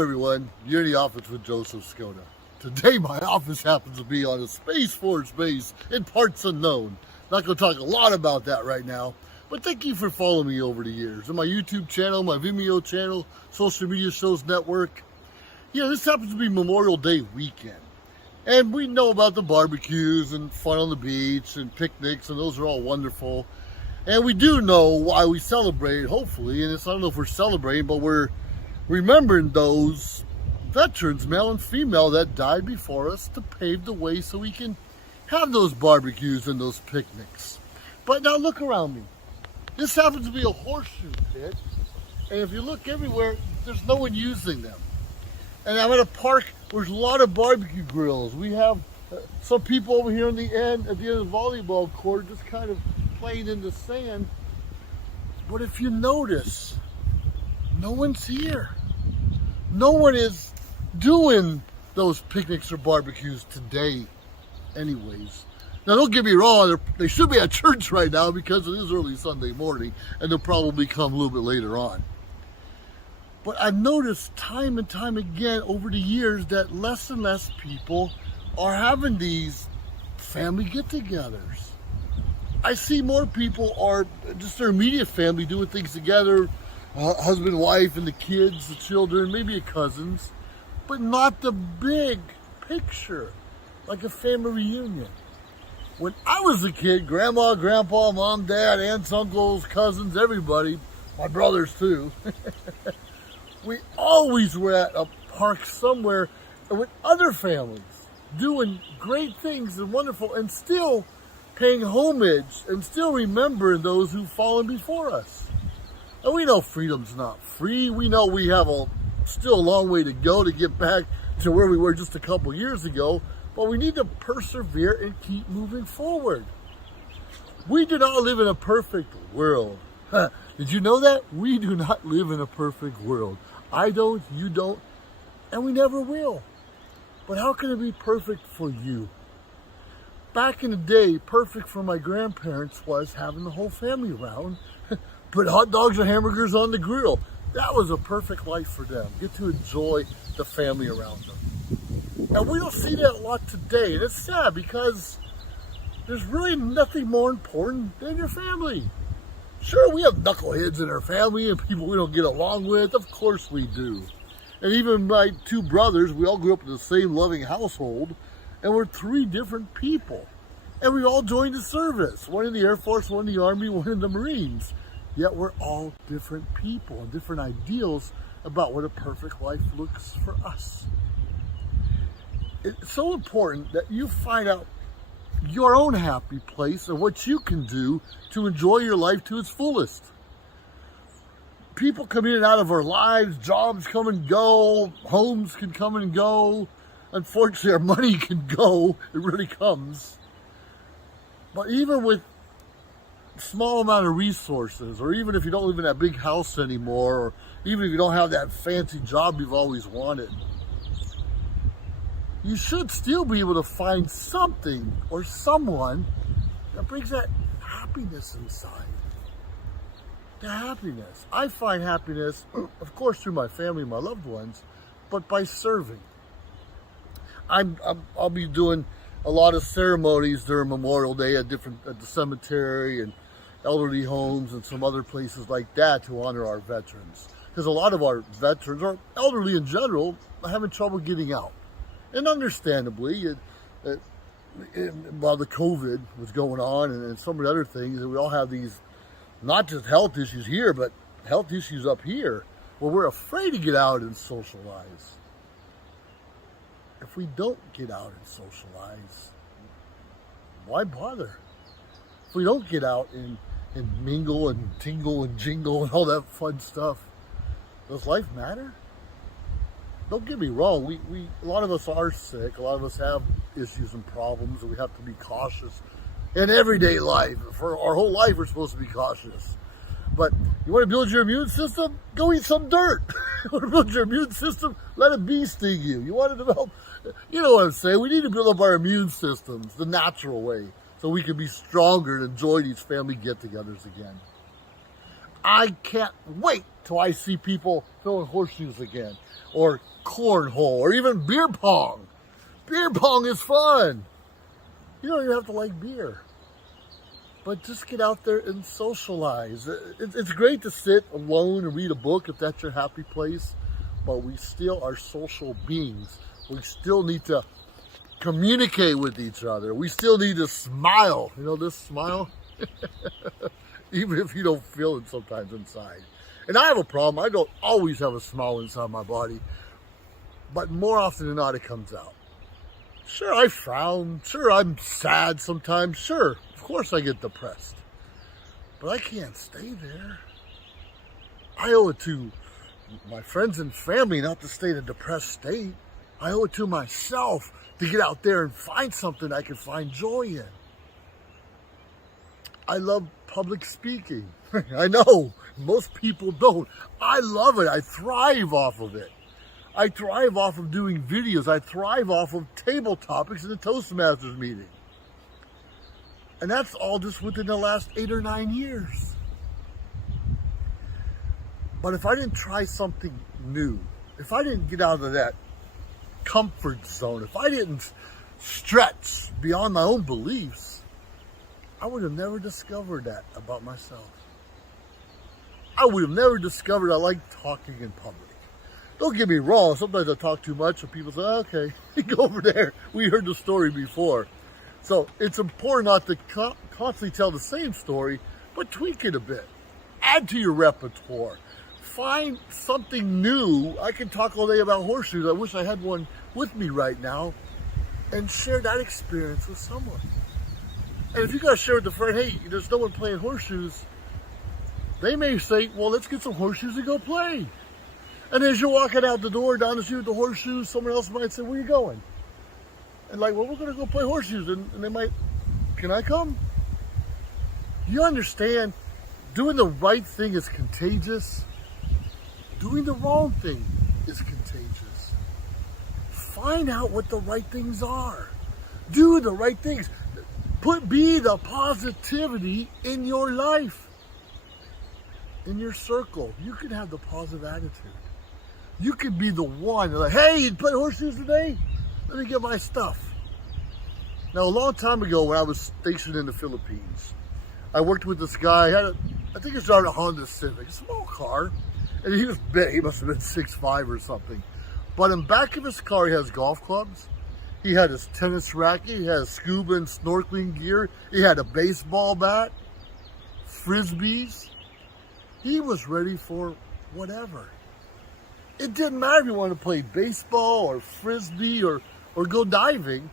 Hello everyone, you're in the office with Joseph Skoda. Today my office happens to be on a Space Force base in parts unknown. Not going to talk a lot about that right now, but thank you for following me over the years. On my YouTube channel, my Vimeo channel, social media shows network. This happens to be Memorial Day weekend. And we know about the barbecues and fun on the beach and picnics, and those are all wonderful. And we do know why we celebrate, hopefully, and I don't know if we're celebrating, but we're remembering those veterans, male and female, that died before us to pave the way so we can have those barbecues and those picnics. But now look around me. This happens to be a horseshoe pit, and if you look everywhere, there's no one using them. And I'm at a park where there's a lot of barbecue grills. We have some people over here at the end of the volleyball court just kind of playing in the sand. But if you notice, no one's here. No one is doing those picnics or barbecues today anyways. Now don't get me wrong, they should be at church right now because it is early Sunday morning, and they'll probably come a little bit later on. But I've noticed time and time again over the years that less and less people are having these family get-togethers. I see more people are just their immediate family doing things together, husband, wife, and the kids, the children, maybe cousins, but not the big picture, like a family reunion. When I was a kid, grandma, grandpa, mom, dad, aunts, uncles, cousins, everybody, my brothers too, we always were at a park somewhere with other families doing great things and wonderful, and still paying homage and still remembering those who've fallen before us. And we know freedom's not free. We know we have still a long way to go to get back to where we were just a couple years ago, but we need to persevere and keep moving forward. We do not live in a perfect world. Did you know that? We do not live in a perfect world. I don't, you don't, and we never will. But how can it be perfect for you? Back in the day, perfect for my grandparents was having the whole family around, put hot dogs and hamburgers on the grill. That was a perfect life for them. Get to enjoy the family around them. And we don't see that a lot today, and it's sad because there's really nothing more important than your family. Sure, we have knuckleheads in our family and people we don't get along with. Of course we do. And even my two brothers, we all grew up in the same loving household, and we're three different people. And we all joined the service. One in the Air Force, one in the Army, one in the Marines. Yet we're all different people and different ideals about what a perfect life looks for us. It's so important that you find out your own happy place and what you can do to enjoy your life to its fullest. People come in and out of our lives, jobs come and go, homes can come and go. Unfortunately, our money can go, it really comes. But even with small amount of resources, or even if you don't live in that big house anymore, or even if you don't have that fancy job you've always wanted, you should still be able to find something or someone that brings that happiness inside. The happiness. I find happiness, of course, through my family and my loved ones, but by serving. I'll be doing a lot of ceremonies during Memorial Day at the cemetery and elderly homes and some other places like that to honor our veterans. Because a lot of our veterans, or elderly in general, are having trouble getting out. And understandably, while the COVID was going on and some of the other things, we all have these, not just health issues here, but health issues up here, where we're afraid to get out and socialize. If we don't get out and socialize, why bother? If we don't get out and mingle and tingle and jingle and all that fun stuff, does life matter? Don't get me wrong, a lot of us are sick, a lot of us have issues and problems, and we have to be cautious in everyday life. For our whole life, we're supposed to be cautious. But you want to build your immune system? Go eat some dirt. You want to build your immune system? Let a bee sting you. You want to develop, you know what I'm saying? We need to build up our immune systems the natural way so we can be stronger and enjoy these family get-togethers again. I can't wait till I see people throwing horseshoes again, or cornhole, or even beer pong. Beer pong is fun. You don't even have to like beer. But just get out there and socialize. It's great to sit alone and read a book if that's your happy place, but we still are social beings. We still need to communicate with each other. We still need to smile. You know, this smile? Even if you don't feel it sometimes inside. And I have a problem. I don't always have a smile inside my body, but more often than not, it comes out. Sure, I frown. Sure, I'm sad sometimes. Sure, of course I get depressed. But I can't stay there. I owe it to my friends and family not to stay in a depressed state. I owe it to myself to get out there and find something I can find joy in. I love public speaking. I know, most people don't. I love it. I thrive off of it. I thrive off of doing videos. I thrive off of table topics in the Toastmasters meeting. And that's all just within the last 8 or 9 years. But if I didn't try something new, if I didn't get out of that comfort zone, if I didn't stretch beyond my own beliefs, I would have never discovered that about myself. I would have never discovered I like talking in public. Don't get me wrong, sometimes I talk too much and people say, okay, go over there. We heard the story before. So it's important not to constantly tell the same story, but tweak it a bit. Add to your repertoire. Find something new. I can talk all day about horseshoes. I wish I had one with me right now, and share that experience with someone. And if you got to share with a friend, hey, there's no one playing horseshoes, they may say, well, let's get some horseshoes and go play. And as you're walking out the door down the street with the horseshoes, someone else might say, where are you going? And like, well, we're going to go play horseshoes. And they might, can I come? You understand, doing the right thing is contagious. Doing the wrong thing is contagious. Find out what the right things are. Do the right things. Be the positivity in your life. In your circle. You can have the positive attitude. You could be the one like, hey, you play horseshoes today? Let me get my stuff. Now, a long time ago when I was stationed in the Philippines, I worked with this guy. I think he started a Honda Civic, a small car. And he was big. He must have been 6'5" or something. But in back of his car, he has golf clubs. He had his tennis racket. He had scuba and snorkeling gear. He had a baseball bat, frisbees. He was ready for whatever. It didn't matter if he wanted to play baseball or frisbee or go diving.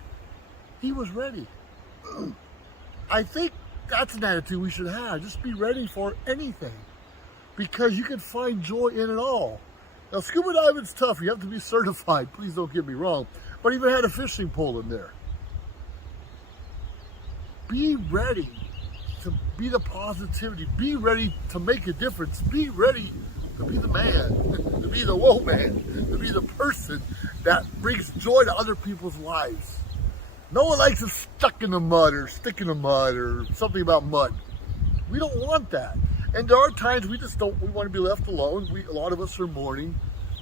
He was ready. I think that's an attitude we should have. Just be ready for anything. Because you can find joy in it all. Now, scuba diving's tough. You have to be certified. Please don't get me wrong. But even had a fishing pole in there. Be ready to be the positivity. Be ready to make a difference. Be ready to be the man, to be the woman, to be the person that brings joy to other people's lives. No one likes to stuck in the mud or stick in the mud or something about mud. We don't want that. And there are times we want to be left alone. A lot of us are mourning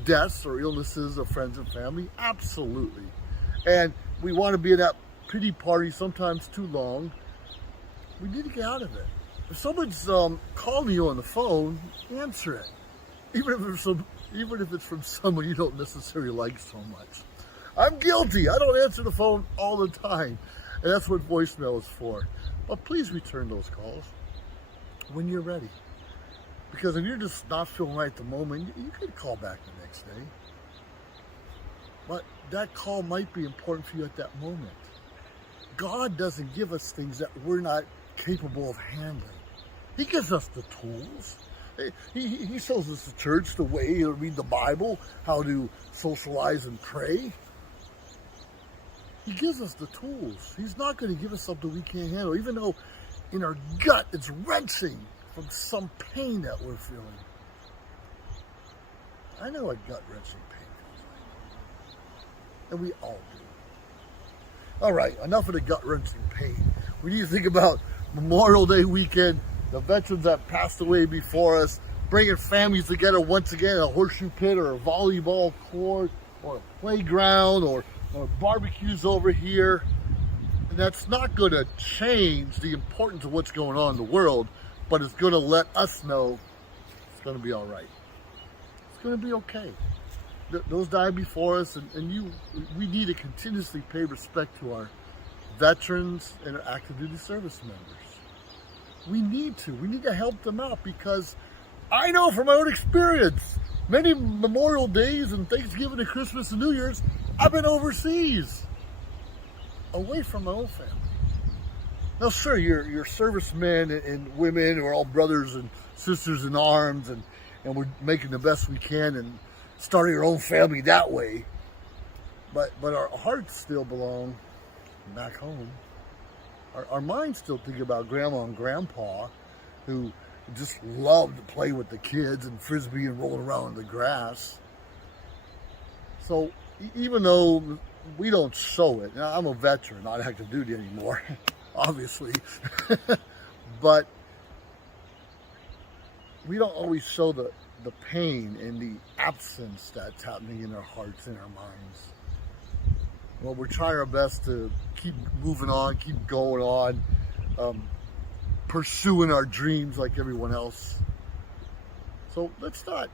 deaths or illnesses of friends and family. Absolutely. And we want to be in that pity party sometimes too long. We need to get out of it. If someone's calling you on the phone, answer it. Even if it's from someone you don't necessarily like so much. I'm guilty. I don't answer the phone all the time. And that's what voicemail is for. But please return those calls when you're ready. Because if you're just not feeling right at the moment, you can call back the next day. But that call might be important for you at that moment. God doesn't give us things that we're not capable of handling. He gives us the tools. He shows us the church, the way to read the Bible, how to socialize and pray. He gives us the tools. He's not going to give us something we can't handle, even though in our gut it's wrenching from some pain that we're feeling. I know what gut-wrenching pain feels like. And we all do. All right, enough of the gut-wrenching pain. We need to think about Memorial Day weekend, the veterans that passed away before us, bringing families together once again at a horseshoe pit or a volleyball court or a playground or barbecues over here. And that's not going to change the importance of what's going on in the world, but it's going to let us know it's going to be all right. It's going to be okay. Those died before us, and we need to continuously pay respect to our veterans and our active duty service members. We need to help them out, because I know from my own experience, many Memorial Days and Thanksgiving and Christmas and New Year's, I've been overseas, away from my own family. Now, sure, you're servicemen and women who are all brothers and sisters in arms, and we're making the best we can and starting our own family that way. But our hearts still belong back home. Our minds still think about Grandma and Grandpa, who just loved to play with the kids and frisbee and roll around in the grass. So even though we don't show it, now I'm a veteran, not active duty anymore, obviously, but we don't always show the pain and the absence that's happening in our hearts and our minds. Well, we're trying our best to keep moving on, keep going on, pursuing our dreams like everyone else. So let's not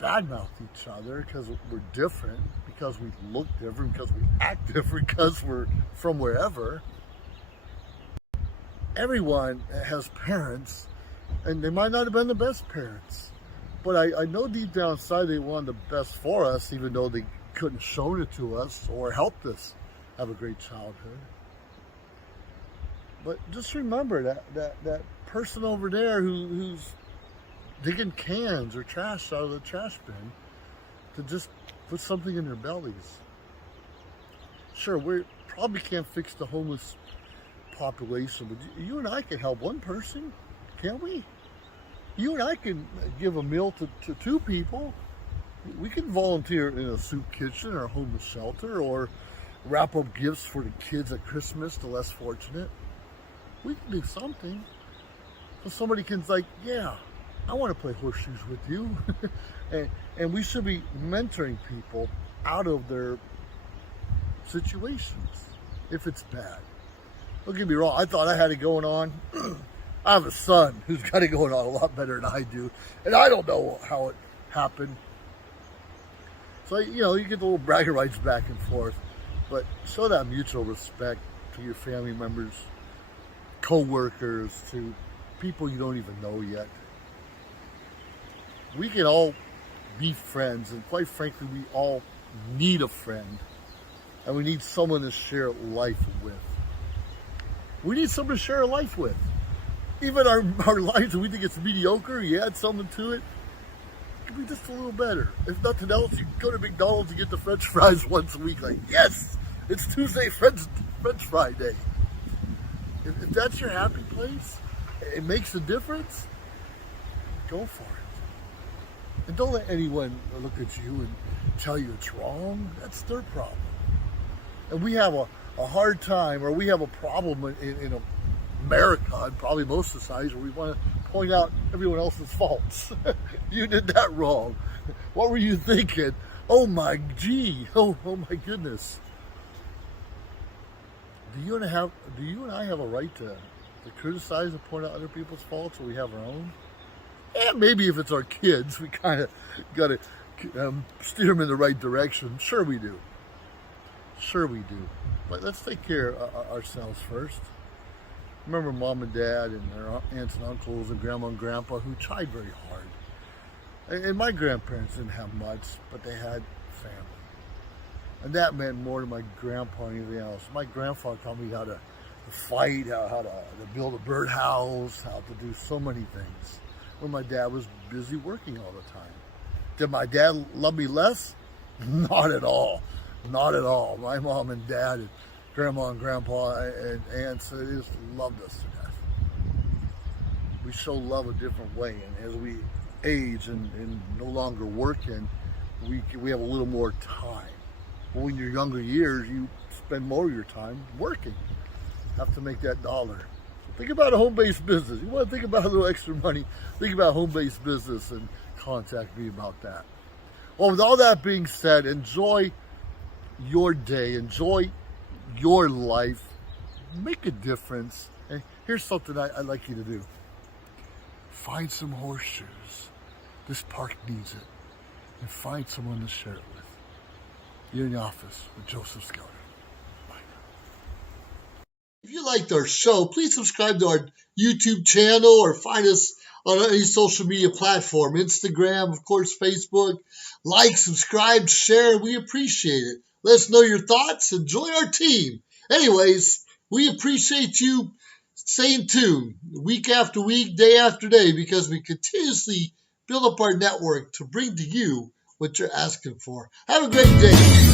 badmouth each other because we're different, because we look different, because we act different, because we're from wherever. Everyone has parents, and they might not have been the best parents. But I know deep down inside they wanted the best for us, even though they couldn't show it to us or helped us have a great childhood. But just remember that person over there who's digging cans or trash out of the trash bin to just put something in their bellies. Sure, we probably can't fix the homeless population, but you and I can help one person, can't we? You and I can give a meal to two people. We can volunteer in a soup kitchen or a homeless shelter, or wrap up gifts for the kids at Christmas, the less fortunate. We can do something. So somebody can like, yeah, I want to play horseshoes with you. and we should be mentoring people out of their situations if it's bad. Don't get me wrong, I thought I had it going on. I have a son who's got it going on a lot better than I do, and I don't know how it happened. So, you get the little bragging rights back and forth, but show that mutual respect to your family members, co-workers, to people you don't even know yet. We can all be friends, and quite frankly, we all need a friend, and we need someone to share life with. We need someone to share a life with. Even our lives, we think it's mediocre, you add something to it, it could be just a little better. If nothing else, you go to McDonald's and get the French fries once a week, like, yes, it's Tuesday French fry day. If that's your happy place, it makes a difference, go for it. And don't let anyone look at you and tell you it's wrong. That's their problem. And we have a hard time, or we have a problem in America, and probably most societies, where we want to point out everyone else's faults. You did that wrong. What were you thinking? Oh my my goodness. Do you and I have a right to criticize and point out other people's faults, or we have our own? And maybe if it's our kids, we kind of got to steer them in the right direction. Sure we do. But let's take care of ourselves first. Remember Mom and Dad and their aunts and uncles and Grandma and Grandpa who tried very hard. And my grandparents didn't have much, but they had family. And that meant more to my grandpa than anything else. My grandfather taught me how to fight, how to build a birdhouse, how to do so many things, when my dad was busy working all the time. Did my dad love me less? Not at all. Not at all. My mom and dad and Grandma and Grandpa and aunts, they just loved us to death. We show love a different way, and as we age and no longer working, we have a little more time. Well, in your younger years, you spend more of your time working. Have to make that dollar. Think about a home-based business. You want to think about a little extra money, think about home-based business and contact me about that. Well, with all that being said, enjoy your day, enjoy your life, make a difference. And here's something I'd like you to do. Find some horseshoes. This park needs it. And find someone to share it with. You're in the office with Joseph Skoda. Bye now. If you liked our show, please subscribe to our YouTube channel or find us on any social media platform. Instagram, of course, Facebook. Like, subscribe, share. We appreciate it. Let us know your thoughts and join our team. Anyways, we appreciate you staying tuned week after week, day after day, because we continuously build up our network to bring to you what you're asking for. Have a great day.